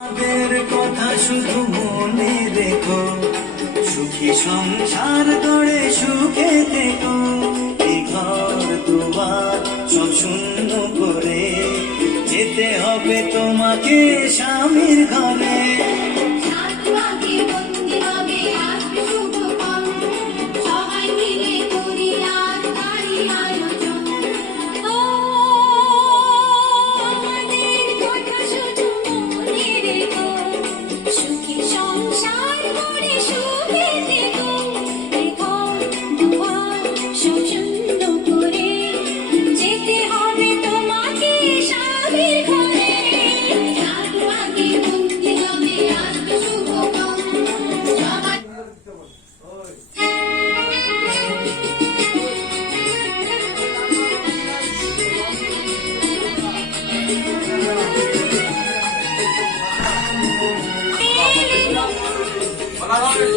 আমাদের কথা শুধু মনে রেখো, সুখী সংসার গড়ে সুখে থেকো। এই ঘর দুয়ার সব শূন্য করে যেতে হবে তোমাকে স্বামীর ঘরে। Hola,